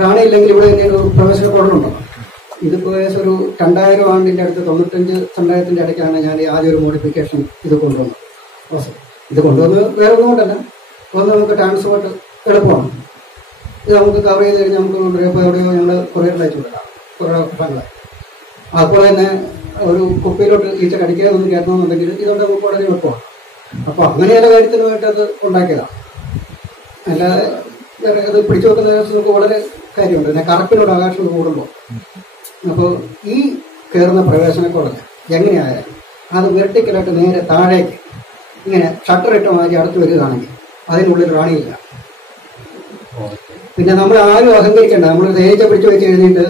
റാണിയില്ലെങ്കിൽ ഇവിടെ ഒരു പ്രവേശന കോടനുണ്ടോ? ഇതിപ്പോ ഒരു 2000 ആണ്ടിന്റെ അടുത്ത് 95-2000 ഇടയ്ക്കാണ് ഞാൻ ആദ്യം ഒരു മോഡിഫിക്കേഷൻ ഇത് കൊണ്ടുവന്നത്. ഇത് കൊണ്ടുവന്ന് വേറെ ഒന്നും കൊണ്ടല്ല, ഒന്ന് നമുക്ക് ട്രാൻസ്പോർട്ട് എളുപ്പമാണ്. ഇത് നമുക്ക് കവർ ചെയ്ത് കഴിഞ്ഞാൽ നമുക്ക് ഇപ്പോൾ എവിടെയോ ഞങ്ങൾ കൊറിയർ അയച്ചു വിടാം, കുറേ ഫണ്ടായി. അതുപോലെ തന്നെ ഒരു കുപ്പിയിലോട്ട് ഈച്ച കടിക്കാതൊന്നും കയറ്റണമെന്നുണ്ടെങ്കിൽ ഇതുകൊണ്ട് നമുക്ക് വളരെ എളുപ്പമാണ്. അപ്പോൾ അങ്ങനെ ചില കാര്യത്തിന് വേണ്ടി അത് ഉണ്ടാക്കിയതാണ്. അല്ലാതെ അത് പിടിച്ചു വെക്കുന്ന നമുക്ക് വളരെ കാര്യമുണ്ട്. പിന്നെ കറപ്പിനോട് ആകാശം കൂടുമ്പോൾ അപ്പോൾ ഈ കയറുന്ന പ്രവേശന കോടതി എങ്ങനെയായാലും അത് വെർട്ടിക്കലായിട്ട് നേരെ താഴേക്ക് ഇങ്ങനെ ഷട്ടർ ഇട്ട മാറ്റി അടുത്ത് വരികയാണെങ്കിൽ അതിനുള്ളിൽ റാണിയില്ല. പിന്നെ നമ്മൾ ആരും അഹങ്കരിക്കേണ്ട. നമ്മൾ തേനീച്ച പിടിച്ചു വെച്ച് എഴുതിയിട്ട്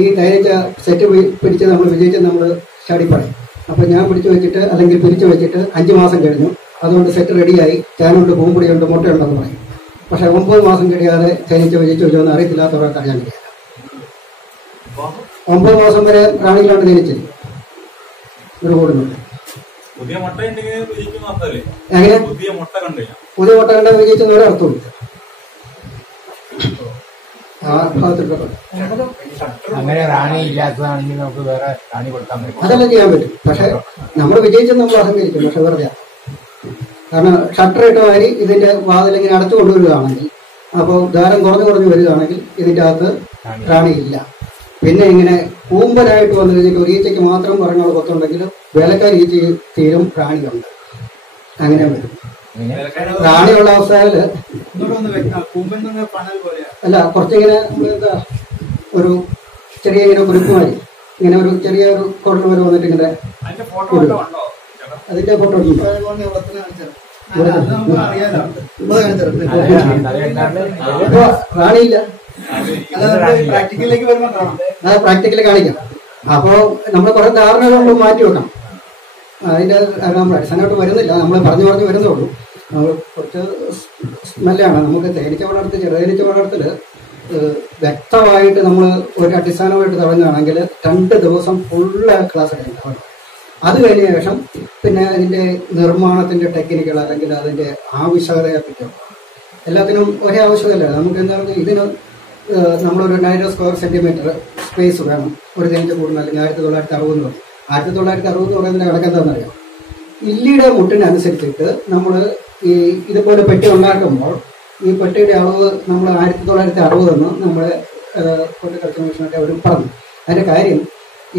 ഈ തേനീച്ച സെറ്റ് പിടിച്ച് നമ്മൾ വിജയിച്ച് നമ്മൾ ചാടിപ്പറയും. അപ്പം ഞാൻ പിടിച്ചു വെച്ചിട്ട് അല്ലെങ്കിൽ പിരിച്ചു വെച്ചിട്ട് 5 മാസം കഴിഞ്ഞു, അതുകൊണ്ട് സെറ്റ് റെഡിയായി, ചാനുണ്ട്, പൂമ്പൊടിയുണ്ട്, മുട്ടയുണ്ടെന്ന് പറയും. പക്ഷെ 9 മാസം കഴിയാതെ തേനീച്ച വിജയിച്ചു വെച്ചോന്ന് അറിയത്തില്ലാത്തവർക്ക് അറിയാൻ കഴിയില്ല. 9 മാസം വരെ റാണിയിലാണ്ട് തേനീച്ചത് ഒരു കൂടുന്നുണ്ട്. എങ്ങനെ പുതിയ മുട്ട കണ്ട വിജയിച്ചെന്ന് ഒരു അർത്ഥമില്ല. അങ്ങനെ റാണി ഇല്ലാത്തതാണെങ്കിൽ നമുക്ക് വേറെ റാണി കൊടുക്കാൻ പറ്റും. അതെല്ലാം ചെയ്യാൻ പറ്റും. പക്ഷെ നമ്മൾ വിജയിച്ചെന്ന് നമ്മൾ അഹങ്കരിക്കും. പക്ഷെ വെറുതെ, കാരണം ഷട്ടർ ഇട്ട മാതിരി ഇതിന്റെ വാതിലിങ്ങനെ അടച്ചു കൊണ്ടുവരികയാണെങ്കിൽ, അപ്പോൾ ദ്വാരം കുറഞ്ഞു വരികയാണെങ്കിൽ ഇതിന്റെ അകത്ത് റാണിയില്ല. പിന്നെ ഇങ്ങനെ കൂമ്പനായിട്ട് വന്നു കഴിഞ്ഞിട്ട് ഒരു ഈച്ചയ്ക്ക് മാത്രം പറഞ്ഞോളൂ കൊത്തുണ്ടെങ്കിൽ വേലക്കാർ ഈച്ച തീരും, റാണിയുണ്ട്. അങ്ങനെ വരും. റാണിയുള്ള അവസ്ഥയില് അല്ല, കുറച്ചിങ്ങനെ നമ്മളെന്താ ഒരു ചെറിയ ഇങ്ങനെ കുരുക്കുമാരി ഇങ്ങനെ ഒരു ചെറിയ ഒരു കുടൽ വരെ വന്നിട്ട് ഇങ്ങനെ അതിന്റെ ഫോട്ടോ റാണിയില്ല. അത് പ്രാക്ടിക്കലി കാണിക്കാം. അപ്പോ നമ്മൾ കുറെ ധാരണകൾ നമ്മൾ മാറ്റി വെക്കണം. അതിന്റെ നമ്മൾ അടിസ്ഥാനമായിട്ട് വരുന്നില്ല, നമ്മൾ പറഞ്ഞു വരുന്നുള്ളൂ. കുറച്ച് നല്ലതാണ്. നമുക്ക് തേനീച്ച വളർത്തൽ, ചെറുതേനീച്ച വളർത്തല് വ്യക്തമായിട്ട് നമ്മൾ ഒരു അടിസ്ഥാനമായിട്ട് തുടങ്ങുകയാണെങ്കിൽ 2 ദിവസം ഫുള്ള് ക്ലാസ് എടുക്കണം. അത് കഴിഞ്ഞ ശേഷം പിന്നെ അതിന്റെ നിർമ്മാണത്തിന്റെ ടെക്നിക്കുകൾ അല്ലെങ്കിൽ അതിന്റെ ആവശ്യകതയെ പറ്റി എല്ലാത്തിനും ഒരേ ആവശ്യകതയല്ല. നമുക്ക് എന്താ പറയുക, ഇതിന് നമ്മളൊരു 1000 സ്ക്വയർ സെന്റിമീറ്റർ സ്പേസ് വേണം ഒരു തേനീച്ച കൂടുന്ന. അല്ലെങ്കിൽ 1960 പറയും. 1960 പറയുന്നതിന്റെ കണക്കെന്താണെന്നറിയാം. ഇല്ലിയുടെ മുട്ടിനനുസരിച്ചിട്ട് നമ്മൾ ഈ ഇതുപോലെ പെട്ടി ഉണ്ടാക്കുമ്പോൾ ഈ പെട്ടിയുടെ അളവ് നമ്മൾ 1960 എന്ന് നമ്മളെ ഹോർട്ടിക്കൾച്ചർ കമ്മീഷനൊക്കെ അവർ പറഞ്ഞു. അതിന്റെ കാര്യം,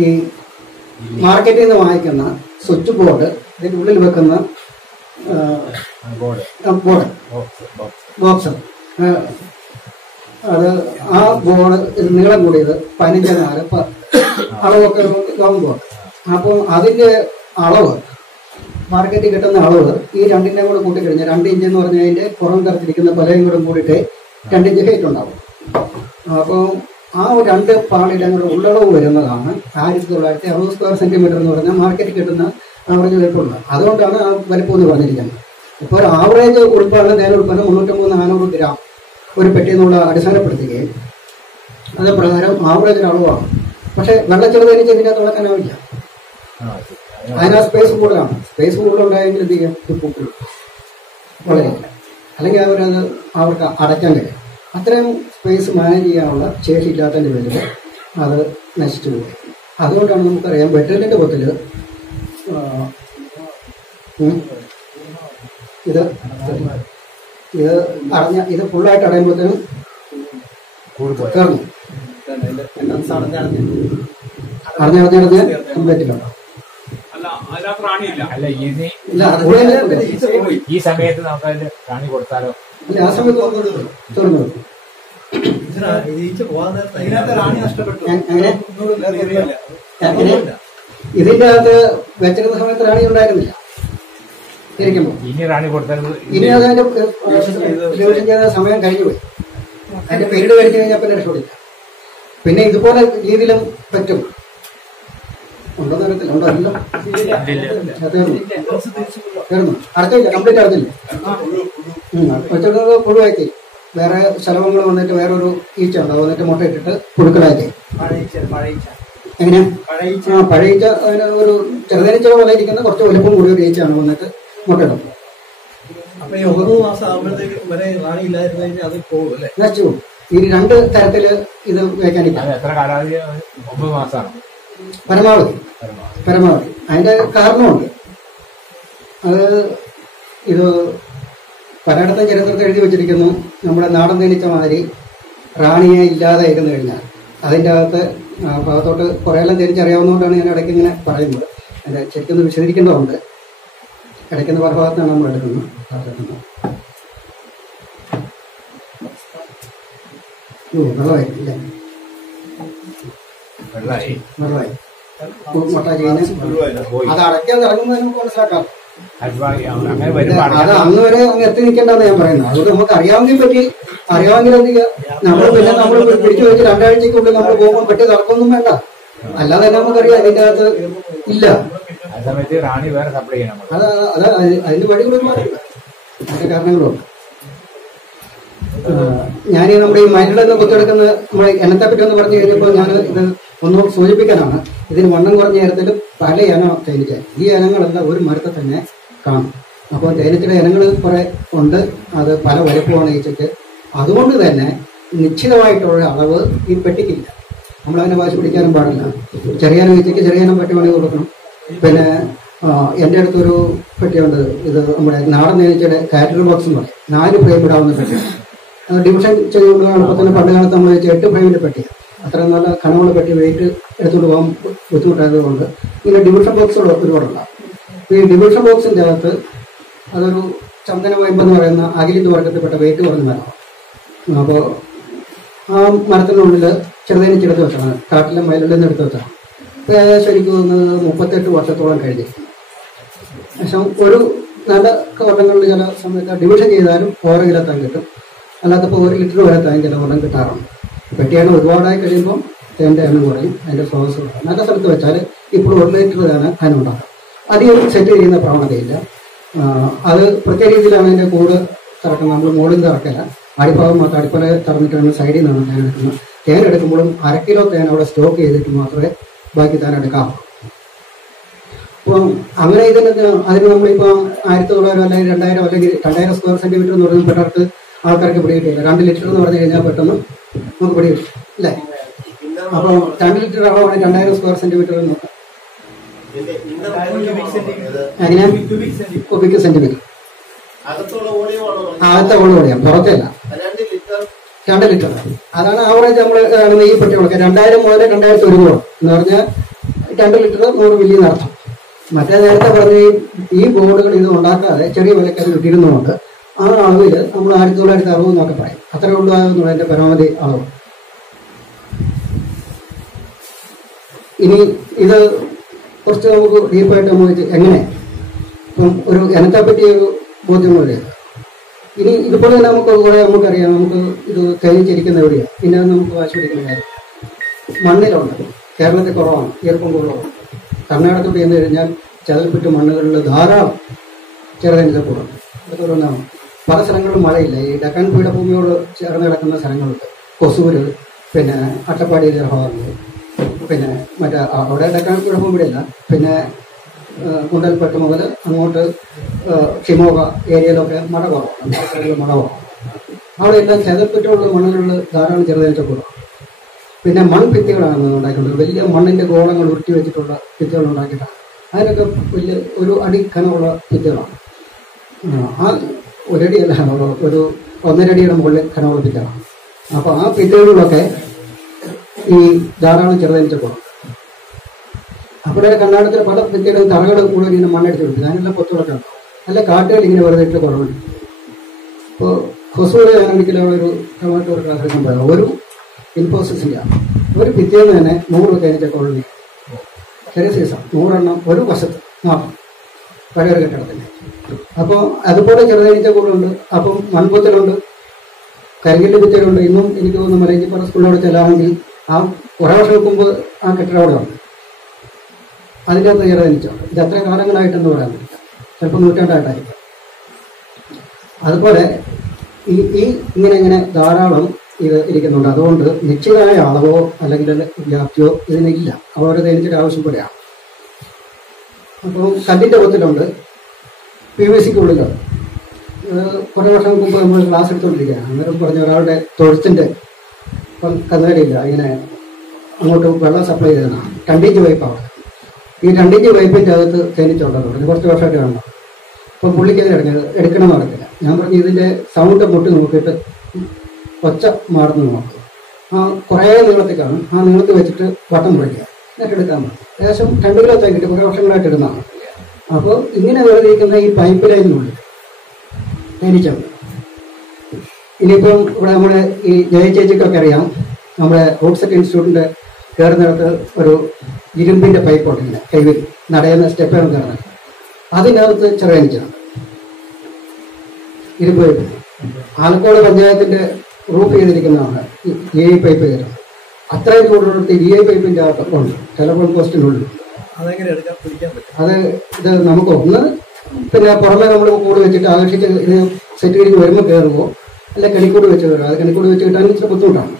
ഈ മാർക്കറ്റിൽ നിന്ന് വാങ്ങിക്കുന്ന സ്വിച്ച് ബോർഡ്, ഇതിൻ്റെ ഉള്ളിൽ വെക്കുന്ന ബോക്സ്, അത് ആ ബോർഡ് നീളം കൂടിയത് 15 അളവൊക്കെ ബോർഡ്. അപ്പോൾ അതിന്റെ അളവ്, മാർക്കറ്റിൽ കിട്ടുന്ന അളവ് ഈ 2ന്റെ കൂടെ കൂട്ടിക്കഴിഞ്ഞാൽ 2 ഇഞ്ച് എന്ന് പറഞ്ഞാൽ അതിന്റെ പുറം കറച്ചിരിക്കുന്ന പലയും കൂടെ കൂടിയിട്ട് 2 ഇഞ്ച് ഹൈറ്റ് ഉണ്ടാവും. അപ്പോൾ ആ 2 പാളിയുടെ കൂടെ ഉള്ളളവ് വരുന്നതാണ് 1960 സ്ക്വയർ സെന്റിമീറ്റർ എന്ന് പറഞ്ഞാൽ മാർക്കറ്റിൽ കിട്ടുന്ന ആവറേജ് വലിപ്പമുള്ളത്. അതുകൊണ്ടാണ് ആ വലിപ്പം എന്ന് പറഞ്ഞിരിക്കുന്നത്. ഇപ്പോൾ ഒരു ആവറേജ് ഉൾപ്പാണ് നേരെ ഉൾപ്പാണ് 350-400 ഗ്രാം ഒരു പെട്ടി എന്നുള്ള അടിസ്ഥാനപ്പെടുത്തുകയും അത് പ്രകാരം ആവറേജ് അളവാണ്. പക്ഷെ വെള്ളച്ചെറുതേനീച്ച ഇതിനകത്ത് വളർത്താനാവില്ല. അതിനാ സ്പേസ് കൂടുതലാണ്. സ്പേസ് കൂടുതലുണ്ടായെങ്കിൽ എന്ത് ചെയ്യാം, ഇത് പൂക്കൾ വളരില്ല. അല്ലെങ്കിൽ അവർക്ക് അടയ്ക്കാൻ കഴിയും. അത്രയും സ്പേസ് മാനേജ് ചെയ്യാനുള്ള ശേഷി ഇല്ലാത്തതിൻ്റെ പേരിൽ അത് നശിച്ചു പോകും. അതുകൊണ്ടാണ് നമുക്കറിയാം വെട്ടലിൻ്റെ പൊത്തില് ഇത് ഫുള്ളായിട്ട് അടയുമ്പോഴത്തേനും കയറുന്നു. അറിഞ്ഞറിഞ്ഞറിഞ്ഞ് കംപ്ലീറ്റിലുണ്ടോ? ഈ സമയത്ത് നമുക്ക് അതിന്റെ റാണി കൊടുത്താലോ? അല്ല, ആ സമയത്ത് തുറന്നു ഇതിന്റെ അകത്ത് വെച്ചിരുന്ന സമയത്ത് റാണി ഉണ്ടായിരുന്നില്ല. ഇനി റാണി കൊടുത്താൽ ഇനി അതിന്റെ സമയം കഴിഞ്ഞു പോയി. അതിന്റെ പീരീഡ് കഴിഞ്ഞു കഴിഞ്ഞാൽ പിന്നെ രക്ഷപ്പെടില്ല. പിന്നെ ഇതുപോലെ രീതിയിലും പറ്റും. ഉണ്ടോന്ന് അറിയത്തില്ല. ഉണ്ടോ? തീർന്നു. അടച്ചില്ല, കംപ്ലീറ്റ് അടച്ചില്ല. വെച്ചിട്ട് പുഴുവാക്കി വേറെ ശലഭങ്ങൾ വന്നിട്ട് വേറൊരു ഈച്ച ഉണ്ടാവും, വന്നിട്ട് മുട്ട ഇട്ടിട്ട് പുഴുക്കളാക്കി. എങ്ങനെ പഴയിച്ച അതിന് ഒരു ചെറുതേനീച്ച പോലെ ഇരിക്കുന്ന കുറച്ച് വലുപ്പം കൂടിയ ഒരു ഈച്ചയാണ് വന്നിട്ട് മുട്ടയിടും. അപ്പൊ ഈ 9 മാസം ആകുമ്പോഴത്തേക്ക് വരെ റാണി ഇല്ലായിരുന്നു കഴിഞ്ഞാൽ അത് പോകും അല്ലേ? നശിച്ചു പോകും. ഈ രണ്ട് തരത്തിൽ ഇത് വ്യാഖ്യാനിക്കാം. അത് എത്ര കാലാവധി? 9 മാസമാണ് പരമാവധി. പരമാവധി. അതിന്റെ കാരണമുണ്ട്. അത് ഇത് പലയിടത്തും ചരിത്രത്തിൽ എഴുതി വെച്ചിരിക്കുന്നു. നമ്മുടെ നാടൻ തേനീച്ച മാതിരി റാണിയെ ഇല്ലാതെ ഇരുന്ന് കഴിഞ്ഞാൽ അതിൻ്റെ അകത്ത് ഭാഗത്തോട്ട് കുറേയെല്ലാം തേനീച്ചറിയാവുന്നതുകൊണ്ടാണ് ഞാൻ ഇടയ്ക്ക് ഇങ്ങനെ പറയുന്നത്. അതിൻ്റെ ശരിക്കൊന്ന് വിശദീകരിക്കേണ്ടതുണ്ട്. ഇടയ്ക്കുന്ന പല ഭാഗത്താണ് നമ്മൾ എടുക്കുന്നത്. വെള്ളമായി ഇല്ല, വെള്ളമായി മുട്ട ചെയ്യുന്ന അത് അടയ്ക്കാൻ തുടങ്ങുന്നത് നമുക്ക് മനസ്സിലാക്കാം. അങ്ങനെ വരുമ്പോ അത് അന്ന് വരെ അങ്ങ് എത്തി നിൽക്കേണ്ടതാണ് ഞാൻ പറയുന്നത്. അതുകൊണ്ട് നമുക്ക് അറിയാമെങ്കിൽ പറ്റി അറിയാമെങ്കിൽ എന്ത് ചെയ്യുക, നമ്മൾ പിന്നെ നമ്മൾ പിടിച്ചു വെച്ച് 2 ആഴ്ചക്കുള്ളിൽ നമ്മൾ പോകുമ്പോൾ പറ്റി തർക്കമൊന്നും വേണ്ട. അല്ലാതെ തന്നെ നമുക്കറിയാം അതിന്റെ അകത്ത് ഇല്ല. ആ സമയത്ത് റാണി വേറെ സപ്ലൈ ചെയ്യണം. അത് അതിന്റെ വഴികളൊന്നും അറിയില്ല, അതിന്റെ കാരണങ്ങളുണ്ട്. ഞാൻ നമ്മുടെ ഈ മരളിൽ കുത്തെടുക്കുന്ന നമ്മളെ എണ്ണത്തെ പറ്റി ഒന്ന് പറഞ്ഞു കഴിഞ്ഞപ്പോൾ ഞാൻ ഇത് ഒന്ന് സൂചിപ്പിക്കാനാണ്. ഇതിന് വണ്ണം കുറഞ്ഞ നേരത്തിൽ പല ഇനം തേനീച്ച, ഈ ഇനങ്ങളെല്ലാം ഒരു മരത്തെ തന്നെ കാണും. അപ്പോൾ തേനീച്ചയുടെ ഇനങ്ങൾ കുറെ ഉണ്ട്, അത് പല വലുപ്പമാണ് ഈച്ചയ്ക്ക്. അതുകൊണ്ട് തന്നെ നിശ്ചിതമായിട്ടുള്ള അളവ് ഈ പെട്ടിക്കില്ല. നമ്മളതിനെ വാശി പിടിക്കാനും പാടില്ല. ചെറിയാനും ഈച്ചയ്ക്ക് ചെറിയാനും പറ്റുവാണെങ്കിൽ കൊടുക്കണം. പിന്നെ എൻ്റെ അടുത്തൊരു പെട്ടിയുണ്ട്, ഇത് നമ്മുടെ നാടൻ തേനീച്ചയുടെ കാറ്റഗറി ബോക്സ് എന്ന് പറയും. 4 ഫ്രെയിം ഇടാവുന്ന പെട്ടിയാണ്. ഡിവിഷൻ ചെയ്യുമ്പോൾ കാണുമ്പോൾ തന്നെ പണ്ട് കാലത്ത് നമ്മൾ 8 ഫ്രെയിമിൻ്റെ പെട്ടിയാണ്. അത്ര നല്ല കനമുള്ള പെട്ടി വെയിറ്റ് എടുത്തുകൊണ്ട് പോകാൻ ബുദ്ധിമുട്ടായതുകൊണ്ട് ഇങ്ങനെ ഡിവിഷൻ ബോക്സുകൾ ഒരുപാടുണ്ടാകും. ഈ ഡിവിഷൻ ബോക്സിൻ്റെ അകത്ത് അതൊരു ചന്ദന വയമ്പെന്ന് പറയുന്ന അകിലിൻ്റെ വർഗത്തിൽപ്പെട്ട വെയിറ്റ് കുറഞ്ഞ മരമാണ്. അപ്പോൾ ആ മരത്തിനുള്ളിൽ ചെറുതേനീച്ചെടുത്ത് വെച്ചാണ്, കാട്ടിലെ മയിലുള്ളിൽ നിന്ന് എടുത്ത് വെച്ചാണ്. ഇപ്പോൾ ഏകദേശം എനിക്ക് തോന്നുന്നത് 38 വർഷത്തോളം കഴിഞ്ഞിരിക്കും. പക്ഷേ ഒരു നല്ല കൊല്ലങ്ങളിൽ ചില സമയത്ത് ഡിവിഷൻ ചെയ്താലും 6 കിലോ താൻ കിട്ടും. അല്ലാത്തപ്പോൾ 1 ലിറ്റർ വരെ താൻ ചില കൊല്ലം കിട്ടാറുണ്ട്. പെട്ടിയാണ് ഒരുപാടായി കഴിയുമ്പോൾ തേൻ്റെ എണ്ണം കുറയും, അതിൻ്റെ സ്രോതസ് കുറയും. നല്ല സ്ഥലത്ത് വെച്ചാൽ ഇപ്പോൾ 1 ലിറ്റർ തന്നെ അതിനുണ്ടാകും. അധികം സെറ്റ് ചെയ്യുന്ന പ്രവണതയില്ല. അത് പ്രത്യേക രീതിയിലാണ് അതിൻ്റെ കൂട് തറക്കുന്നത്. നമ്മൾ മുകളിൽ തറക്കില്ല, അടിഭാഗം മാത്രം അടിപ്പല തറന്നിട്ടാണ് സൈഡിൽ നിന്നാണ് തേൻ എടുക്കുന്നത്. തേൻ എടുക്കുമ്പോഴും 1/2 കിലോ തേൻ അവിടെ സ്റ്റോക്ക് ചെയ്തിട്ട് മാത്രമേ ബാക്കി തേൻ എടുക്കാവൂ. അപ്പം അങ്ങനെ അതിന് നമ്മളിപ്പോൾ 1900 അല്ലെങ്കിൽ 2000 അല്ലെങ്കിൽ 2000 സ്ക്വയർ സെന്റിമീറ്റർ എന്ന് പറയുമ്പോൾ പെട്ടവർക്ക് ആൾക്കാർക്ക് പിടികിട്ടില്ല. 2 ലിറ്റർ എന്ന് പറഞ്ഞു കഴിഞ്ഞാൽ പെട്ടെന്ന് നമുക്ക് പിടികിട്ടും അല്ലേ? അപ്പോൾ 2 ലിറ്റർ അളവാണ് 2000 സ്ക്വയർ സെന്റിമീറ്റർ എന്ന് നോക്കാം. അങ്ങനെ ക്യൂബിക് സെന്റിമീറ്റർ ആദ്യത്തെ ഓടിയാണ്, പുറത്തല്ല. 2 ലിറ്റർ അതാണ് ആവറേജ് നമ്മൾ കാണുന്ന ഈ പെട്ടികളൊക്കെ. 2000 മുതൽ 2100 എന്ന് പറഞ്ഞാൽ 2 ലിറ്റർ 100 മില്ലി നടത്തും. മറ്റേ നേരത്തെ പറഞ്ഞ ഈ ബോർഡുകൾ ഇത് ഉണ്ടാക്കാതെ ചെറിയ വിലക്കാർ കിട്ടിയിരുന്നുകൊണ്ട് ആ അളവിൽ നമ്മൾ 1960 എന്നൊക്കെ പറയും. അത്ര ഉണ്ടാകുന്നുള്ള അതിന്റെ പരമാവധി അളവ്. ഇനി ഇത് കുറച്ച് നമുക്ക് ഡീപ്പായിട്ട് നമുക്ക് എങ്ങനെ ഇപ്പം ഒരു ഇനത്തെ പറ്റി ഒരു ബോധ്യമില്ല. ഇനി ഇതുപോലെ തന്നെ നമുക്കറിയാം, നമുക്ക് ഇത് തേനീച്ചിരിക്കുന്ന എവിടെയാണ്. പിന്നെ നമുക്ക് വാശി പിടിക്കുന്ന കാര്യം മണ്ണിലുണ്ട്. കേരളത്തിൽ കുറവാണ്, ഈർപ്പം കൂടുതലാണ്. കർണാടകത്തോട്ട് ചെന്ന് കഴിഞ്ഞാൽ ചതൽപ്പുറ്റ് മണ്ണുകളിൽ ധാരാളം ചെറുതേനീച്ചക്കൂടുണ്ട്. ഇതൊക്കെ ഒന്നാണ്. പല സ്ഥലങ്ങളിലും മഴയില്ല. ഈ ഡക്കാൻ പീഠഭൂമിയോട് ചേർന്ന് കിടക്കുന്ന സ്ഥലങ്ങളുണ്ട്. കൊസൂര്, പിന്നെ അട്ടപ്പാടി ജലഭാഗങ്ങൾ, പിന്നെ മറ്റേ അവിടെ ഡക്കാൻ പീഠഭൂമിയില്ല. പിന്നെ കുണ്ടൽപ്പെട്ട് മുതൽ അങ്ങോട്ട് ഷിമോഗ ഏരിയയിലൊക്കെ മഴ കുറവാണ്, മഴ കുറവാണ്. അവിടെ എല്ലാം ചതൽപ്പറ്റുള്ള മണ്ണുകളിൽ ധാരാളം ചെറുതേനീച്ചക്കൂടും. പിന്നെ മൺഭിത്തികളാണ് ഉണ്ടാക്കിയിട്ടുള്ളത്. വലിയ മണ്ണിന്റെ ഗോളങ്ങൾ ഉരുട്ടി വെച്ചിട്ടുള്ള ഭിത്തികൾ ഉണ്ടാക്കിയിട്ടാണ്. അതിനൊക്കെ വലിയ ഒരു അടി കനമുള്ള ഭിത്തികളാണ്. ആ 1 അടിയല്ല, ഒരു 1.5 അടിയുടെ മുകളിൽ കനമുള്ള ഭിത്തികളാണ്. അപ്പോൾ ആ ഭിത്തികളിലൊക്കെ ഈ ധാരാളം ചെറുതേനീച്ചക്കൂടും. അവിടെ കർണാടകത്തിലെ പല ഭിത്തികളും തറകൾ കൂടുതൽ ഇങ്ങനെ മണ്ണെടുത്ത് വിളിക്കുന്നത്. അതിനുള്ള പൊത്തുകളൊക്കെ ഉണ്ടാവും. അല്ല കാട്ടുകൾ ഇങ്ങനെ വെറുതെ ഇട്ട് കുറവുണ്ട്. ഇപ്പോൾ ഹൊസൂര് ഒരിക്കലും അവിടെ ഒരു ടൊമാറ്റോ ഒരു ക്ലാസ് എടുക്കാൻ പോയത് ഒരു ഇൻഫോസിസിന്റെ ഒരു ഭിത്തിയിൽ തന്നെ 100 തേനീച്ചക്കോളനി ചെറിയ സീസൺ 100 എണ്ണം ഒരു വശത്ത് മാത്രം പഴയൊരു കെട്ടിടത്തിന്റെ. അപ്പോൾ അതുപോലെ ചെറുതേനീച്ചക്കൂടുണ്ട്. അപ്പം മൺപൂത്തിലുണ്ട്, കരിങ്കല്ല് ഭിത്തിയിലുണ്ട്. ഇന്നും എനിക്ക് തോന്നുന്നു മലയഞ്ചിപ്പുറ സ്കൂളിലൂടെ ചെല്ലാമെങ്കിൽ ആ കുറേ വർഷങ്ങൾക്ക് മുമ്പ് ആ കെട്ടിടം അവിടെ ഉണ്ട്. അതിൻ്റെ അകത്ത് ചെറുതേനീച്ചുണ്ട്. ഇത് എത്ര കാലങ്ങളായിട്ടെന്ന് പറയാൻ പറ്റില്ല, ചിലപ്പോൾ നൂറ്റാണ്ടായിട്ടായിരിക്കും. അതുപോലെ ഈ ഇങ്ങനെ ധാരാളം ഇത് ഇരിക്കുന്നുണ്ട്. അതുകൊണ്ട് നിശ്ചിതമായ അളവോ അല്ലെങ്കിൽ വ്യാപ്തിയോ ഇതിനില്ല. അവരുടെ തേനീച്ചയുടെ ആവശ്യം കൂടെയാണ്. അപ്പം കല്ലിൻ്റെ പൊത്തിലുണ്ട്, PVC-ക്കുള്ളിലുണ്ട്. കുറേ വർഷം മുമ്പ് നമ്മൾ ക്ലാസ് എടുത്തുകൊണ്ടിരിക്കുകയാണ്. അന്നേരം പറഞ്ഞ ഒരാളുടെ തൊഴുത്തിൻ്റെ ഇപ്പം കന്നുകാലിയില്ല, ഇങ്ങനെ അങ്ങോട്ട് വെള്ളം സപ്ലൈ ചെയ്തതാണ്. 2 ഇഞ്ച് പൈപ്പാണ്. ഈ 2 ഇഞ്ച് പൈപ്പിൻ്റെ അകത്ത് തേനീച്ചുണ്ടെന്നുണ്ട്. കുറച്ച് വർഷമായിട്ട് കാണണം. അപ്പം പുള്ളിക്ക് അത് എടുക്കണം നടക്കില്ല. ഞാൻ പറഞ്ഞു ഇതിൻ്റെ സൗണ്ട് മുട്ടി നോക്കിയിട്ട് ഒച്ച മാറുന്നു നോക്കുക. ആ കുറേ നീളത്തിൽ കാണും. ആ നീളത്തിൽ വെച്ചിട്ട് വട്ടം മുറിക്കുക, എന്നിട്ട് എടുക്കാൻ പറ്റും. ഏകദേശം 2 കിലോ തേൻ കിട്ടി. കുറേ വർഷങ്ങളായിട്ട് ഇടുന്നതാണ്. അപ്പോൾ ഇങ്ങനെ വേർതിരിക്കുന്ന ഈ പൈപ്പ് ലൈനിനുള്ളിൽ തേനീച്ചുണ്ട്. ഇനിയിപ്പം ഇവിടെ നമ്മുടെ ഈ ജയചേച്ചിക്കൊക്കെ അറിയാം, നമ്മുടെ റൂട്ട് സെറ്റ് ഇൻസ്റ്റിറ്റ്യൂട്ടിൻ്റെ കയറുന്നിടത്ത് ഒരു ഇരുമ്പിൻ്റെ പൈപ്പുണ്ട്, ഇങ്ങനെ കൈവിൽ നടയുന്ന സ്റ്റെപ്പുകൾ കയറുന്നത്. അതിനകത്ത് ചെറുതേനീച്ചതാണ്, ഇരുമ്പ് പൈപ്പ്. ആലക്കോട് പഞ്ചായത്തിൻ്റെ റൂഫ് ചെയ്തിരിക്കുന്നതാണ് ഈ പൈപ്പ് കയറുന്നത്. അത്രയും ചൂടുള്ളിടത്ത് ഈ പൈപ്പിൻ്റെ അകത്തുണ്ട്, ടെലഫോൺ പോസ്റ്റിനുള്ളിൽ. അത് ഇത് നമുക്ക് ഒന്ന് പിന്നെ പുറമെ നമ്മൾ കൂട് വെച്ചിട്ട് ആകർഷിച്ച് ഇത് സെറ്റ് കഴിഞ്ഞ് വരുമ്പോൾ കയറുമോ, അല്ല കണിക്കൂട് വെച്ച് കയറുക. അത് കണിക്കൂട് വെച്ച് കിട്ടാൻ ഇച്ചിരി ബുദ്ധിമുട്ടാണ്.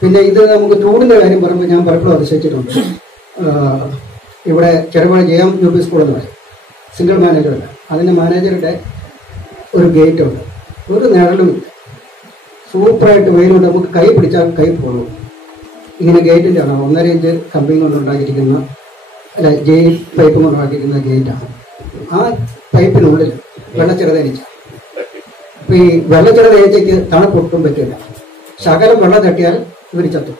പിന്നെ ഇത് നമുക്ക് ചൂടിൻ്റെ കാര്യം പറയുമ്പോൾ ഞാൻ പലപ്പോഴും അതിശയിച്ചിട്ടുണ്ട്. ഇവിടെ ചെറുപുഴ JM UP സ്കൂൾ എന്ന് പറയും, സിംഗിൾ മാനേജറുണ്ട്. അതിൻ്റെ മാനേജറുടെ ഒരു ഗേറ്റ് ഉണ്ട്, ഒരു നിഴലുമില്ല, സൂപ്പറായിട്ട് വെയിലുണ്ട്. നമുക്ക് കൈ പിടിച്ചാൽ കൈ പോകും. ഇങ്ങനെ ഗേറ്റിൻ്റെ ആണ് 1.5 ഇഞ്ച് കമ്പി കൊണ്ടുണ്ടാക്കിയിരിക്കുന്ന, അല്ല ജെയിൽ പൈപ്പ് കൊണ്ടുണ്ടാക്കിയിരിക്കുന്ന ഗേറ്റാണ്. ആ പൈപ്പിനുള്ളിൽ വെള്ളച്ചെറുതേനീച്ച. അപ്പോൾ ഈ വെള്ളച്ചെറുതേനീച്ചയ്ക്ക് തണുപ്പൊട്ടും പറ്റില്ല. ശകലം വെള്ളം തട്ടിയാൽ ഇവർ ചത്തും.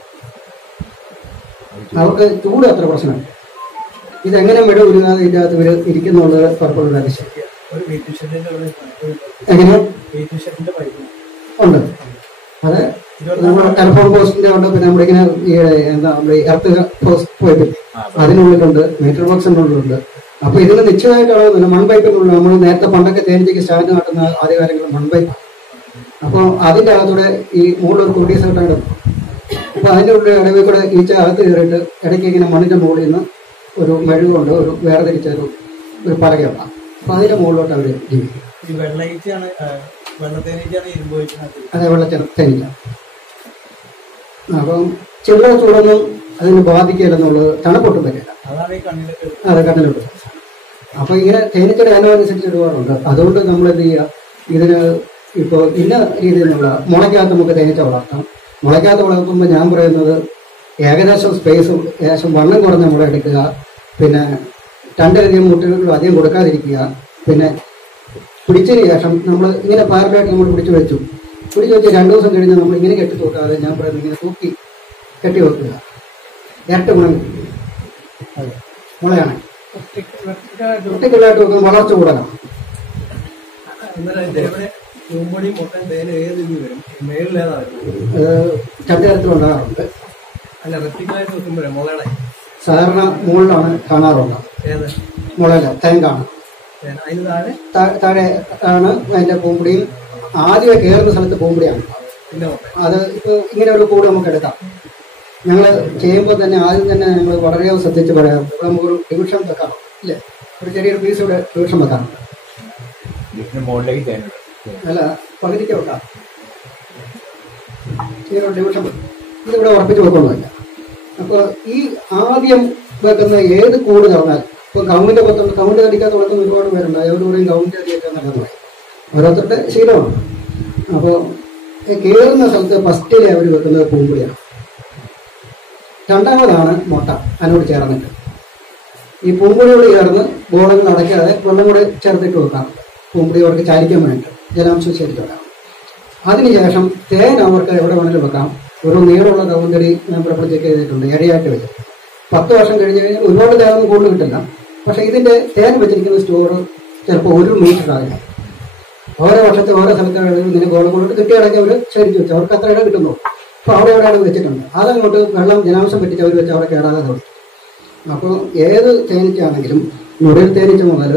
അവർക്ക് ചൂട് അത്ര പ്രശ്നമില്ല. ഇതെങ്ങനെ വിട ഉരുങ്ങാതെ ഇതിൻ്റെ അകത്ത് ഇവർ ഇരിക്കുന്നുള്ളത് പലപ്പോഴുള്ള അതിശയം. എങ്ങനെ ഉണ്ട് അത് നമ്മൾ ടെലഫോൺ പോസ്റ്റിന്റെ ഉണ്ട്. പിന്നെ നമ്മളിങ്ങനെ എന്താ നമ്മുടെ എർത്ത് പോസ്റ്റ് പൈപ്പിൽ അതിനുള്ളിലുണ്ട്, മീറ്റർ ബോക്സിനുള്ളിലുണ്ട്. അപ്പൊ ഇതിന് നിശ്ചയമായിട്ട് അളവുന്നില്ല. മൺപൈപ്പിനുള്ളിൽ നമ്മൾ നേരത്തെ പണ്ടൊക്കെ തേനീച്ചയ്ക്ക് സ്റ്റാൻഡ് നടത്തുന്ന ആദ്യകാലങ്ങളിൽ മൺപൈപ്പാണ്. അപ്പോൾ അതിൻ്റെ അകത്തൂടെ ഈ മുകളിലൊരു കുട്ടീസ് കിട്ടാണ്ട്. അപ്പൊ അതിൻ്റെ ഉള്ളിൽ ഇടവിൽ കൂടെ ഈച്ച അകത്ത് കയറിയിട്ട് ഇടയ്ക്ക് ഇങ്ങനെ മണ്ണിന്റെ മുകളിൽ നിന്ന് ഒരു മെഴുകുകൊണ്ട് ഒരു വേർതിരിച്ച ഒരു പലകയുണ്ടാകും. അപ്പൊ അതിന്റെ മുകളിലോട്ട് അവർ ജീവിക്കും. അതെ, വെള്ളത്തേനീച്ച. അപ്പം ചെള്ള ചൂടൊന്നും അതിന് ബാധിക്കില്ലെന്നുള്ളത്, തണുപ്പൊട്ടും പറ്റില്ല. അതെ, കണ്ണിലോട്ട്. അപ്പൊ ഇങ്ങനെ തേനീച്ചയുടെ അനുസരിച്ച് ഒരുപാടുണ്ട്. അതുകൊണ്ട് നമ്മൾ എന്ത് ചെയ്യുക, ഇതിന് ഇപ്പോൾ ഇന്ന രീതിയിലുള്ള മുളയ്ക്കകത്ത് നമുക്ക് തേനീച്ച വളർത്താം. മുളയ്ക്കകത്ത് വളർത്തുമ്പോൾ ഞാൻ പറയുന്നത് ഏകദേശം സ്പേസും ഏകദേശം വണ്ണം കുറഞ്ഞ മുള എടുക്കുക. പിന്നെ 2-അധികം മുട്ടകളും അധികം കൊടുക്കാതിരിക്കുക. പിന്നെ പിടിച്ചതിന് ശേഷം നമ്മൾ ഇങ്ങനെ പാരലായിട്ട് നമ്മൾ പിടിച്ചു വെച്ച് 2 ദിവസം കഴിഞ്ഞ് നമ്മൾ ഇങ്ങനെ കെട്ടി തൂക്കാതെ, ഞാൻ പറയുന്നത് ഇങ്ങനെ തൂക്കി കെട്ടി വെക്കുക. ഇരട്ട ഗുണം. അതെ, മുളയാണ് ഒറ്റക്കുള്ളതായിട്ട് വെക്കുമ്പോൾ വളർച്ച കൂടുതലാണ്. രണ്ട് തരത്തിലുണ്ടാകാറുണ്ട്. സാധാരണ മുകളിലാണ് കാണാറുണ്ട്. മുളയില തേൻ കാണാം. താഴെ ആണ് അതിന്റെ പൂമ്പൊടിയും. ആദ്യമേ കയറുന്ന സ്ഥലത്ത് പൂമ്പൊടിയാണ്. അത് ഇപ്പോൾ ഇങ്ങനെ ഒരു കൂട് നമുക്ക് എടുക്കാം. ഞങ്ങൾ ചെയ്യുമ്പോൾ തന്നെ ആദ്യം തന്നെ ഞങ്ങൾ വളരെ ശ്രദ്ധിച്ച് പറയാം. ഇവിടെ നമുക്കൊരു ഡിവിഷൻ വെക്കാം, ഇല്ലേ? ഒരു ചെറിയൊരു പീസ് ഇവിടെ ഡിവിഷൻ വെക്കാറുണ്ട്. അല്ല, പകുതിക്ക് വെക്കാം. ഇങ്ങനെ ഡിവിഷൻ ഇതിവിടെ ഉറപ്പിച്ച് വെക്കൊന്നുമില്ല. അപ്പോൾ ഈ ആദ്യം വെക്കുന്ന ഏത് കൂട് തുറന്നാൽ, ഇപ്പോൾ കൗണ്ടിന്റെ പുറത്തുണ്ട്, കൗണ്ട് കടിക്കാത്ത വളർത്തുന്ന ഒരുപാട് പേരുണ്ട്. അവരോട് പറയും കൗണ്ട് കടിക്കാൻ നല്ലതെന്ന് പറയും. ഓരോരുത്തരുടെ ശീലമാണ്. അപ്പോൾ കയറുന്ന സ്ഥലത്ത് ഫസ്റ്റിലെ അവർ വെക്കുന്നത് പൂമ്പൊടിയാണ്. രണ്ടാമതാണ് മുട്ട അതിനോട് ചേർന്നിട്ട്. ഈ പൂമ്പൊടിയോട് ചേർന്ന് ബോളങ്ങൾ അടയ്ക്കാതെ വെള്ളം കൂടെ ചേർത്തിട്ട് വെക്കാറുണ്ട്. പൂമ്പൊടി അവർക്ക് ചാരിക്കാൻ വേണ്ടിയിട്ട് ജലാംശം ശരിക്കും വെക്കാം. അതിനുശേഷം തേൻ അവർക്ക് എവിടെ വേണമെങ്കിലും വെക്കാം. ഒരു നീളമുള്ള കൗണ്ടടി ഞാൻ പ്രത്യേകം ചെയ്തിട്ടുണ്ട്, ഇടയായിട്ട് വെച്ചിട്ട്. 10 വർഷം കഴിഞ്ഞ് കഴിഞ്ഞാൽ ഒരുപാട് തേനൊന്നും കൂടുതൽ കിട്ടില്ല. പക്ഷേ ഇതിൻ്റെ തേൻ വെച്ചിരിക്കുന്ന സ്റ്റോർ ചിലപ്പോൾ 1 മീറ്റർ ആകില്ല. ഓരോ വർഷത്തെ ഓരോ സ്ഥലത്താണെങ്കിലും ഇങ്ങനെ ഗോളം കൊണ്ടിട്ട് കിട്ടിയാണെങ്കിൽ അവർ ശരിച്ചു വെച്ചു. അവർക്ക് അത്ര ഇടം കിട്ടുന്നു. അപ്പോൾ അവിടെ എവിടെയാണ് വെച്ചിട്ടുണ്ട്. അതങ്ങോട്ട് വെള്ളം ജലാംശം പറ്റിച്ച് അവർ വെച്ച് അവിടെ കേടാതെ തുടങ്ങി. അപ്പോൾ ഏത് തേനീച്ചയാണെങ്കിലും മുറിയിൽ തേനീച്ച മുതൽ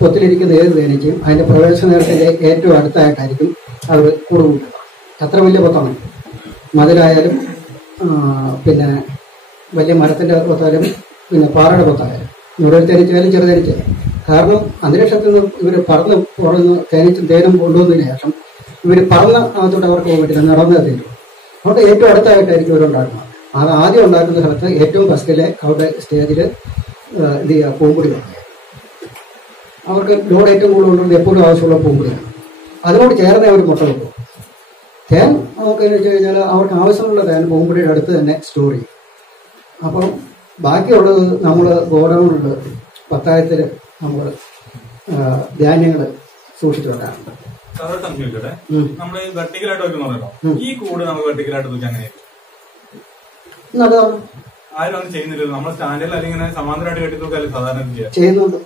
പൊത്തിലിരിക്കുന്ന ഏത് തേനീച്ചയും അതിൻ്റെ പ്രവേശന നേരത്തിൻ്റെ ഏറ്റവും അടുത്തായിട്ടായിരിക്കും അവർ കൂടുകൂട്ടുക. അത്ര വലിയ പൊത്താണ്. മതിലായാലും പിന്നെ വലിയ മരത്തിൻ്റെ പൊത്തായാലും പിന്നെ പാറയുടെ പൊത്തായാലും മുറിയിൽ തേനീച്ചയായാലും ചെറുതേനീച്ചയായാലും. കാരണം അന്തരീക്ഷത്തിൽ നിന്ന് ഇവർ പറന്ന് പുറന്ന് തേനും കൊണ്ടുവന്നതിന് ശേഷം ഇവർ പറന്ന് അകത്തോട്ട് അവർക്ക് പോകാൻ പറ്റില്ല, നടന്ന് എത്തിയിട്ടു. അവിടെ ഏറ്റവും അടുത്തായിട്ടായിരിക്കും ഇവരുണ്ടാക്കുന്നത്. അത് ആദ്യം ഉണ്ടാക്കുന്ന സ്ഥലത്ത് ഏറ്റവും ഫസ്റ്റിലെ അവരുടെ സ്റ്റേജിൽ എന്ത് ചെയ്യുക, പൂമ്പൊടി വെക്കുക. അവർക്ക് ലോഡ് ഏറ്റവും കൂടുതൽ കൊണ്ടുവരുന്നത് എപ്പോഴും ആവശ്യമുള്ള പൂമ്പൊടിയാണ്. അതിനോട് ചേർന്ന് അവർ മുട്ട വെക്കും. തേൻ നമുക്കെന്ന് വെച്ച് കഴിഞ്ഞാൽ അവർക്ക് ആവശ്യമുള്ള തേൻ പൂമ്പൊടിയുടെ അടുത്ത് തന്നെ സ്റ്റോർ ചെയ്യും. അപ്പം ബാക്കിയുള്ളത് നമ്മൾ ഗോഡൗണിൽ പത്തായത്തിൽ നമ്മൾ ധാന്യങ്ങൾ സൂക്ഷിച്ചു വെക്കാറുണ്ട്. നമ്മൾ വെർട്ടിക്കലായിട്ട് വെക്കുന്നല്ലോ, ഈ കൂട് നമ്മൾ വെർട്ടിക്കലായിട്ട് തൂക്കി അങ്ങനെ നല്ലതാണ്. ആരും ഒന്നും ചെയ്യുന്നില്ലല്ലോ. നമ്മൾ സ്റ്റാൻഡിൽ അല്ലെങ്കിൽ സമാന്തരമായിട്ട് കെട്ടി തൂക്കാലും സാധാരണ ചെയ്യുന്നുണ്ട്,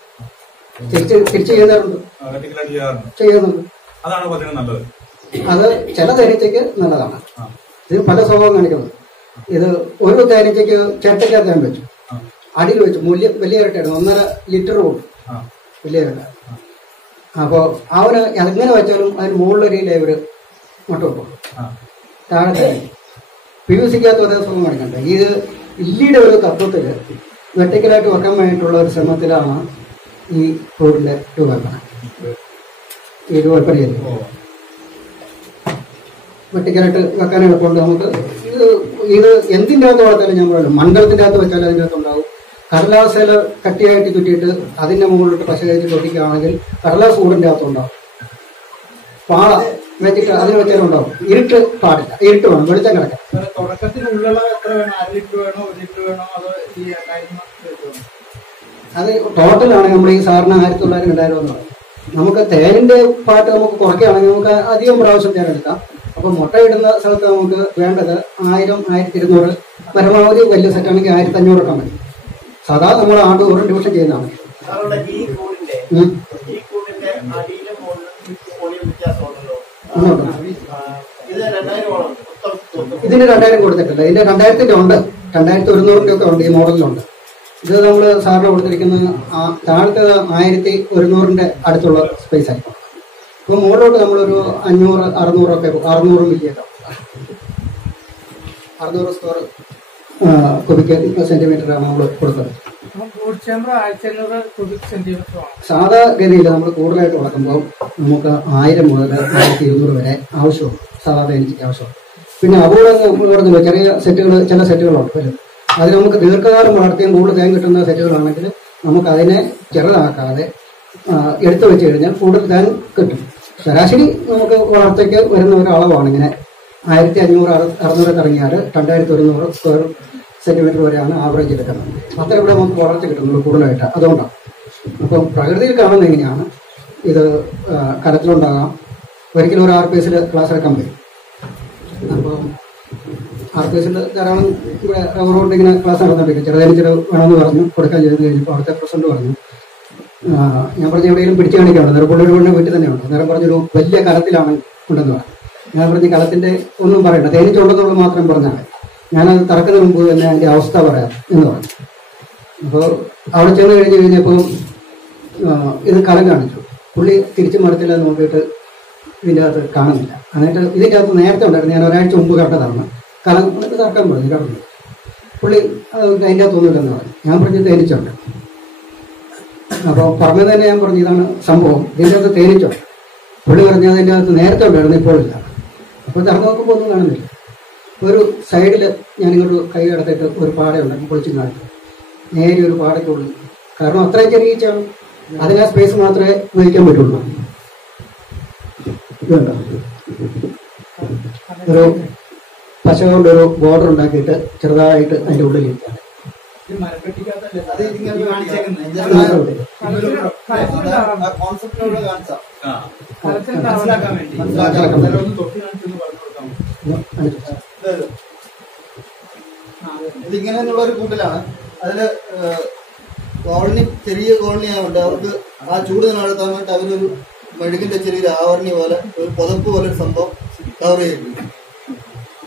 തിരിച്ച് ചെയ്യാറുണ്ട്, വെർട്ടിക്കലായിട്ട് ചെയ്യാറുണ്ട്, ചെയ്യുന്നുണ്ട്. അതാണ് കുറച്ചുകൂടി നല്ലത്. അത് ചില തേനീച്ചയ്ക്ക് നല്ലതാണ്. ഇത് പല സ്വഭാവം കാണിക്കുന്നത്. ഇത് ഒരു തേനീച്ചയ്ക്ക് ചിരട്ടയ്ക്കകത്ത് ഞാൻ വെച്ചു, അടിയിൽ വെച്ചു, വലിയ ഇരട്ടായിരുന്നു, 1.5 ലിറ്റർ കൊടുത്തു, വലിയ ഇരട്ട. അപ്പോൾ അവന് എങ്ങനെ വെച്ചാലും അതിന് മുകളിലൊരു ലേവർ മുട്ട വെക്കും. താഴത്തെ PVC-ക്കകത്ത് ഒരേ സ്വഭാവം കാണിക്കണ്ടേ. ഇത് ഇല്ലിയുടെ ഒരു തത്വത്തിൽ വെർട്ടിക്കലായിട്ട് വെക്കാൻ വേണ്ടിയിട്ടുള്ള ഒരു ശ്രമത്തിലാണ് ഈ റോഡിന്റെ രൂപകൽപ്പന. ഈ രൂപകൽപ്പന ചെയ്തത് വെർട്ടിക്കലായിട്ട് വെക്കാൻ എളുപ്പമുണ്ട്. നമുക്ക് ഇത് എന്തിൻ്റെ അകത്ത് വളർത്താലും ഞാൻ പറയുള്ളൂ, മണ്ഡലത്തിൻ്റെ അകത്ത് വെച്ചാൽ അതിൻ്റെ അകത്ത് ഉണ്ടാവും. കടലാസില കട്ടിയായിട്ട് ചുറ്റിയിട്ട് അതിന്റെ മുകളിലോട്ട് പശ കയറ്റി തൊട്ടിക്കുകയാണെങ്കിൽ കടലാസ് കൂടിന്റെ അകത്തുണ്ടാവും. പാള വെച്ചിട്ട് അതിന് വെച്ചാലും ഉണ്ടാവും. ഇരുട്ട് പാടില്ല, ഇരുട്ട് വേണം, വെളിച്ചം കിടക്കാം. അത് ടോട്ടലാണ് നമ്മൾ ഈ സാറിന് 1900 2000 എന്ന് പറയും. നമുക്ക് തേനിന്റെ പാട്ട് നമുക്ക് കുറയ്ക്കുകയാണെങ്കിൽ നമുക്ക് അധികം പ്രാവശ്യം തേൻ എടുക്കാം. അപ്പൊ മുട്ടയിടുന്ന സ്ഥലത്ത് നമുക്ക് വേണ്ടത് 1000 1200, പരമാവധി വലിയ സെറ്റാണെങ്കിൽ 1500 ഒക്കെ മതി. സാധാ നമ്മൾ ആണ്ടുതോറും ട്യൂഷൻ ചെയ്യുന്നതാണ്. ഇതിന് 2000 കൊടുത്തിട്ടില്ല. ഇതിന്റെ 2000-ന്റെ ഉണ്ട്, 2100-ന്റെ ഒക്കെ ഉണ്ട്, ഈ മോഡലിലുണ്ട്. ഇത് നമ്മൾ സാറിന് കൊടുത്തിരിക്കുന്നത് താഴത്തെ 1100-ന്റെ അടുത്തുള്ള സ്പേസ് ആയിരിക്കും. ഇപ്പൊ മുകളിലോട്ട് നമ്മളൊരു 500 600 ഒക്കെ 600 മില്ലിയൊക്കെ 600 സ്ക്വയർ ക്യൂബിക് സെന്റിമീറ്ററാണ് നമ്മൾ കൊടുത്തത്. സാധാ ഗതിയിൽ നമ്മൾ കൂടുതലായിട്ട് വളർത്തുമ്പോൾ നമുക്ക് 1000 മുതൽ 1200 വരെ ആവശ്യമുണ്ട്, സാധാ തേനീച്ചയ്ക്ക് ആവശ്യമുണ്ട്. പിന്നെ അപൂർവം നമ്മൾ പറഞ്ഞല്ലോ ചെറിയ സെറ്റുകൾ, ചില സെറ്റുകളുണ്ട് വരും. അത് നമുക്ക് ദീർഘകാലം വളർത്തിയും കൂടുതൽ തേൻ കിട്ടുന്ന സെറ്റുകളാണെങ്കിൽ നമുക്ക് അതിനെ ചെറുതാക്കാതെ എടുത്തു വെച്ച് കഴിഞ്ഞാൽ കൂടുതൽ തേൻ കിട്ടും. ശരാശരി നമുക്ക് വളർച്ചയ്ക്ക് വരുന്ന ഒരു അളവാണ് ഇങ്ങനെ 1500 600 ഇറങ്ങിയാൽ 2100 സ്ക്വയർ സെന്റിമീറ്റർ വരെയാണ് ആവറേജ് എടുക്കുന്നത്. അത്ര ഇവിടെ നമുക്ക് വളർച്ച കിട്ടുന്നുള്ളൂ കൂടുതലായിട്ട്. അതുകൊണ്ടാണ്. അപ്പം പ്രകൃതിയിൽ കാണുന്ന എങ്ങനെയാണ് ഇത് കരത്തിലുണ്ടാകാം. ഒരിക്കലും ഒരു RPS ക്ലാസ് എടുക്കാൻ പറ്റും. അപ്പം RPS ധാരാളം ഇവിടെ റബ്ബർ കൊണ്ട് ഇങ്ങനെ ക്ലാസ് നടന്നുകൊണ്ടിരിക്കും. ചെറുതേനീച്ചകൾ വേണമെന്ന് പറഞ്ഞു കൊടുക്കാൻ ചെയ്ത് കഴിഞ്ഞപ്പോൾ അവിടുത്തെ പ്രസിഡന്റ് പറഞ്ഞു, ഞാൻ പറഞ്ഞ എവിടെയെങ്കിലും പിടിച്ചു കാണിക്കാണ്, നേരം പുള്ളിയുടെ വീട്ടിൽ തന്നെയുണ്ട്. നേരം പറഞ്ഞൊരു വലിയ കലത്തിലാണ് ഉണ്ടെന്ന് പറഞ്ഞു. ഞാൻ പറഞ്ഞ് കലത്തിന്റെ ഒന്നും പറയണ്ട, തേനീച്ച ഉണ്ടെന്നുള്ളത് മാത്രം പറഞ്ഞാൽ ഞാനത് തറക്കുന്നതിന് മുമ്പ് തന്നെ അതിന്റെ അവസ്ഥ പറയാം എന്ന് പറഞ്ഞു. അപ്പോൾ അവിടെ ചെന്ന് കഴിഞ്ഞപ്പോൾ ഇത് കലം കാണിച്ചു. പുള്ളി തിരിച്ചു മറിച്ചില്ല നോക്കിയിട്ട് ഇതിൻ്റെ അകത്ത് കാണുന്നില്ല. എന്നിട്ട് ഇതിൻ്റെ അകത്ത് നേരത്തെ ഉണ്ടായിരുന്നു, ഞാൻ ഒരാഴ്ച മുമ്പ് കണ്ടതാണ്. കലം തറക്കാൻ പറഞ്ഞു, കടന്നു. പുള്ളി അതിൻ്റെ അകത്തൊന്നുമില്ലെന്ന് പറഞ്ഞു. ഞാൻ പറഞ്ഞു തേനീച്ചുണ്ട്. അപ്പോൾ പറഞ്ഞത് തന്നെ ഞാൻ പറഞ്ഞു ഇതാണ് സംഭവം, ഇതിൻ്റെ അകത്ത് തേനീച്ചുണ്ട്. പുള്ളി പറഞ്ഞു അതിൻ്റെ അകത്ത് നേരത്തെ ഉണ്ടായിരുന്നു, ഇപ്പോഴില്ല. അപ്പോൾ തുറന്നു നോക്കുമ്പോൾ ഒന്നും കാണുന്നില്ല. ഒരു സൈഡിൽ ഞാനിങ്ങോട്ട് കൈ കടത്തിയിട്ട് ഒരു പാടയുണ്ടാക്കി പൊളിച്ചും കാണിച്ചു. നേരെ ഒരു പാടയ്ക്കുള്ളിൽ, കാരണം അത്രയും ചെറിയ ഈച്ചയാണ്, അതിന് ആ സ്പേസ് മാത്രമേ ഉപയോഗിക്കാൻ പറ്റുള്ളൂ. ഇതുണ്ടോ, ഒരു പശ കൊണ്ടൊരു ബോർഡർ ഉണ്ടാക്കിയിട്ട് ചെറുതായിട്ട് അതിൻ്റെ ഉള്ളിലിരിക്കുകയാണ്. ഇതിങ്ങനെയുള്ള ഒരു കൂട്ടിലാണ്. അതില് കോളനി, ചെറിയ കോളനി ആയതുകൊണ്ട് അവർക്ക് ആ ചൂട് നിലനിർത്താൻ വേണ്ടി അവരൊരു മെഴുകിന്റെ ചെറിയൊരു ആവരണി പോലെ, ഒരു പുതപ്പ് പോലെ ഒരു സംഭവം കവർ ചെയ്യിപ്പിക്കും.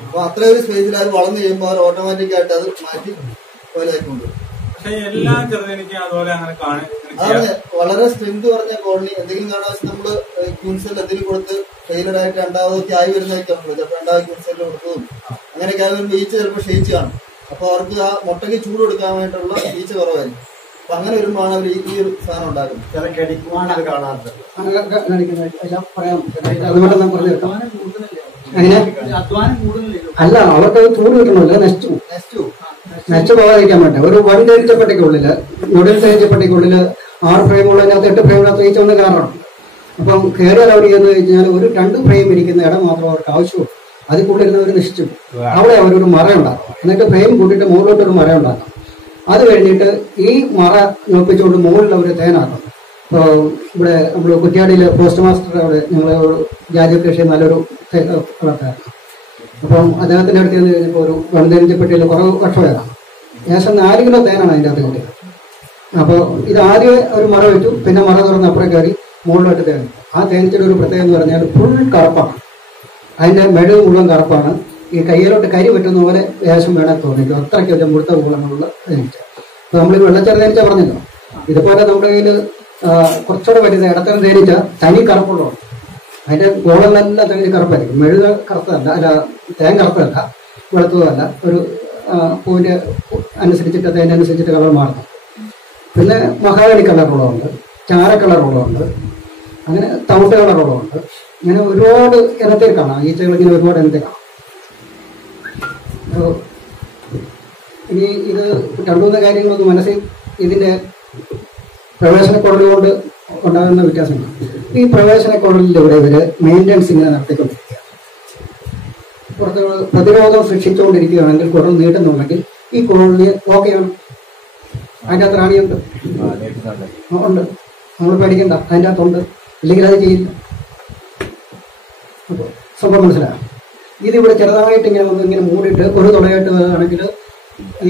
അപ്പൊ അത്രയും ഒരു സ്പേസിൽ അത് വളർന്നു കഴിയുമ്പോൾ അവർ ഓട്ടോമാറ്റിക് ആയിട്ട് അത് മാറ്റി പോലെയായിക്കൊണ്ട് അതാണ് വളരെ സ്ട്രെങ്ത് പറഞ്ഞ കോളനി. എന്തെങ്കിലും കാരണവശാൽ നമ്മള് ക്യൂൻസെൽ എന്തെങ്കിലും കൊടുത്ത് ഫെയിലഡ് ആയിട്ട് രണ്ടാമതൊക്കെ ആയി വരുന്നതായിട്ടാണല്ലോ. ചിലപ്പോൾ രണ്ടാമത് ക്യൂൻസെല്ലിൽ കൊടുത്തതും അങ്ങനെയൊക്കെ ആയി വരുമ്പോൾ ഈച്ച ചിലപ്പോൾ ക്ഷയിച്ച് കാണും. അപ്പൊ അവർക്ക് ആ മുട്ടയ്ക്ക് ചൂട് കൊടുക്കാൻ വേണ്ടിയിട്ടുള്ള ഈച്ച കുറവായിരിക്കും. അപ്പൊ അങ്ങനെ വരുമ്പോഴാണ് അവർ ഈ ഒരു സാധനം ഉണ്ടാക്കുന്നത്. ചില കടിക്കുമാണ് അത് കാണാറുണ്ട്. അല്ല, അവർക്ക് ചൂട് കിട്ടണമല്ലോ, നശിച്ചു പോകാതിരിക്കാൻ വേണ്ട. ഒരു 1 തേനീച്ചപ്പെട്ടിക്കുള്ളില്, മുടിൽ തേനീച്ചപ്പെട്ടിക്കുള്ളില് 6 ഫ്രെയിമുള്ളതിനകത്ത് 8 ഫ്രെയിമിനകത്ത് ഈച്ച ഒന്ന് കാരണം. അപ്പം കയറിയാൽ അവർ ചെയ്യുന്നത് കഴിഞ്ഞാൽ ഒരു 2 ഫ്രെയിം ഇരിക്കുന്ന ഇടം മാത്രം അവർക്ക് ആവശ്യമുള്ളൂ. അതിൽ കൂടുതലിരുന്നവർ നശിച്ചു. അവിടെ അവരൊരു മറ ഉണ്ടാക്കും, എന്നിട്ട് ഫ്രെയിം കൂട്ടിയിട്ട് മുകളിലോട്ടൊരു മറ ഉണ്ടാക്കും. അത് കഴിഞ്ഞിട്ട് ഈ മറ നോപ്പിച്ചുകൊണ്ട് മുകളിൽ അവർ തേനാക്കും. ഇപ്പോൾ ഇവിടെ നമ്മൾ കുറ്റ്യാടിയിൽ പോസ്റ്റ് മാസ്റ്റർ അവിടെ ഞങ്ങൾ ജാതികൃഷി നല്ലൊരു വളർത്തായിരുന്നു. അപ്പം അദ്ദേഹത്തിൻ്റെ അടുത്ത് നിന്ന് കഴിഞ്ഞപ്പോൾ ഒരു വനതേനപ്പെട്ടിയിൽ കുറവ് വർഷമായതാണ്. ഏകദേശം 4 കിലോ തേനാണ് അതിൻ്റെ അകത്ത് കിട്ടിയത്. അപ്പോൾ ഇത് ആദ്യം ഒരു മറ വെച്ചു, പിന്നെ മറ തുറന്ന് അപ്പുറം കയറി മുകളിലോട്ട് തേൻ. ആ തേനീച്ചയുടെ ഒരു പ്രത്യേകത എന്ന് പറഞ്ഞാൽ ഫുൾ കറുപ്പാണ്, അതിൻ്റെ മെഴുക് മുഴുവൻ കറുപ്പാണ്. ഈ കയ്യിലോട്ട് കരി പറ്റുന്ന പോലെ ഏകദേശം വേണേൽ തോന്നിക്കും, അത്രയ്ക്ക് വലിയ മുഴുത്ത ഗുണങ്ങളുള്ള തേനീച്ച. അപ്പോൾ നമ്മൾ ഈ വെള്ളച്ചെറ തേനീച്ച പറഞ്ഞല്ലോ, ഇതുപോലെ നമ്മുടെ കയ്യിൽ കുറച്ചുകൂടെ പറ്റുന്ന ഇടത്തരം തേനീച്ച തനി കറുപ്പുള്ളതാണ്. അതിൻ്റെ ഗോളങ്ങളെല്ലാം തനി കറുപ്പായിരിക്കും. മെഴുക കറുത്തതല്ല, അല്ല തേൻ കറുത്തതല്ല, വെളുത്തതല്ല, ഒരു പൂവിൻ്റെ അനുസരിച്ചിട്ട് തേനനുസരിച്ചിട്ട് കളർ മാറുന്നു. പിന്നെ മഹാഗണി കളറുള്ളതുണ്ട്, ചാര കളറുള്ളതുണ്ട്, അങ്ങനെ തവിട്ട് കളറുള്ളതുണ്ട്. ഇങ്ങനെ ഒരുപാട് ഇനത്തിൽ കാണാം, ഈച്ചകൾ ഇങ്ങനെ ഒരുപാട് ഇനത്തിൽ കാണാം. ഇനി ഇത് 2-3 കാര്യങ്ങളൊന്ന് മനസ്സിൽ, ഇതിൻ്റെ പ്രവേശനക്കുഴൽ കൊണ്ട് ഉണ്ടാകുന്ന വ്യത്യാസമാണ്. ഈ പ്രവേശനക്കുഴലിലൂടെ ഇവർ മെയിൻ്റനൻസ് ഇങ്ങനെ നടത്തിക്കൊണ്ടിരിക്കുക. പുറത്ത് പ്രതിരോധം സൃഷ്ടിച്ചുകൊണ്ടിരിക്കുകയാണെങ്കിൽ കുഴൽ നീട്ടുന്നുണ്ടെങ്കിൽ ഈ കുഴലിന് ഓക്കെയാണ്. അതിൻ്റെ അകത്ത് റാണിയുണ്ട്, ഉണ്ട്, നമ്മൾ പേടിക്കണ്ട, അതിൻ്റെ അകത്തുണ്ട്, ഇല്ലെങ്കിൽ അത് ചെയ്യില്ല. അപ്പോൾ സംഭവം മനസ്സിലാകും. ഇതിവിടെ ചെറുതായിട്ട് ഇങ്ങനെ ഒന്ന് ഇങ്ങനെ മൂടിയിട്ട് ഒരു തുളയായിട്ട് ആണെങ്കിൽ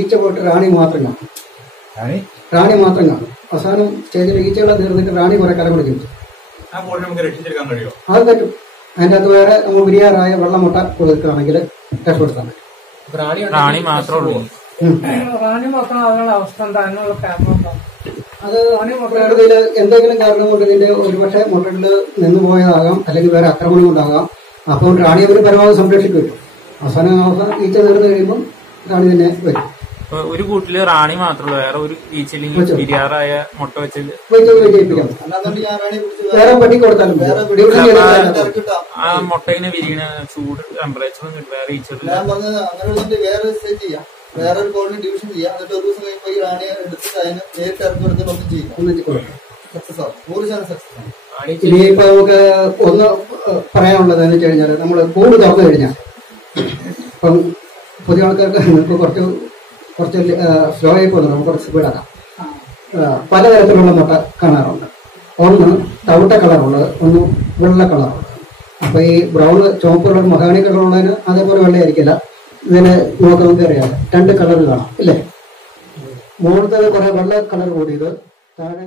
ഈച്ച പോയിട്ട് റാണി മാത്രം കാണും. റാണി മാത്രം കാണും. അവസാനം സ്റ്റേജിൽ ഈച്ചകളെ തീർന്നിട്ട് റാണി കുറെ കാലം കൂടെ ജീവിച്ചു. അത് പറ്റും. അതിൻ്റെ അകത്ത് വേറെ നമ്മൾ ബിരിയാറായ വെള്ളമുട്ട കൊടുക്കുകയാണെങ്കിൽ രക്ഷപ്പെടുത്താൻ പറ്റും. റാണി മാത്രമേ ഉള്ളൂ. അത് മുട്ടയിടയിൽ എന്തെങ്കിലും കാരണം കൊണ്ട് ഇതിന്റെ ഒരുപക്ഷെ മുട്ടയിൽ നിന്ന് പോയതാകാം, അല്ലെങ്കിൽ വേറെ ആക്രമണം കൊണ്ടാകാം. അപ്പോൾ റാണി അവർ പരമാവധി സംരക്ഷിക്കും. അവസാനം ഈച്ച തീർന്നു കഴിയുമ്പോൾ റാണി തന്നെ വരും. ഒരു കൂട്ടില് റാണി മാത്രമല്ല, വേറെ ഒരു ഈച്ചയില്ലെങ്കിൽ ബിരിയാറായ മുട്ട വെച്ച് വിജയിപ്പിക്കാം. വേറെ പട്ടി കൊടുത്താലും ആ മുട്ട ഇങ്ങനെ വിരിയണ ചൂട് ടെമ്പറേച്ചറും കിട്ടും. വേറെ ഈച്ചകൾ വേറൊരു കോളിന് ഡിവിഷൻ ചെയ്യാം. എന്നിട്ട് ഒരു ദിവസം കഴിയുമ്പോൾ ഈ റാണിയെ എടുത്തിട്ട് അതിന് നേരിട്ട് ഇറക്കി എടുത്തിട്ട് ഒന്നും ചെയ്യാം. സക്സസ് ആവും, 100% സക്സസ് ആണ്. ഇനിയിപ്പോ നമുക്ക് ഒന്ന് പറയാനുള്ളത് എന്ന് വെച്ച് കഴിഞ്ഞാൽ, നമ്മൾ കൂട് തുറന്നു കഴിഞ്ഞാൽ ഇപ്പം പുതിയ ആൾക്കാർക്ക് നമുക്ക് കുറച്ച് സ്ലോ ആയി പോകുന്നത്, നമുക്ക് കുറച്ച് സ്പീഡാക്കാം. പലതരത്തിലുള്ള മുട്ട കാണാറുണ്ട്. ഒന്ന് തവിട്ട കളറുള്ളത്, ഒന്ന് വെള്ള കളറുള്ളത്. അപ്പൊ ഈ ബ്രൗൺ ചുവപ്പുള്ള മഹാഗണി കളറുള്ളതിന് അതേപോലെ വെള്ളയായിരിക്കില്ല. ഇതിന് നമുക്ക് അറിയാം, 2 കളർ കാണാം, ഇല്ലേ? മുകളിലത്തെ കുറെ വെള്ള കളർ കൂടിയത്, താഴെ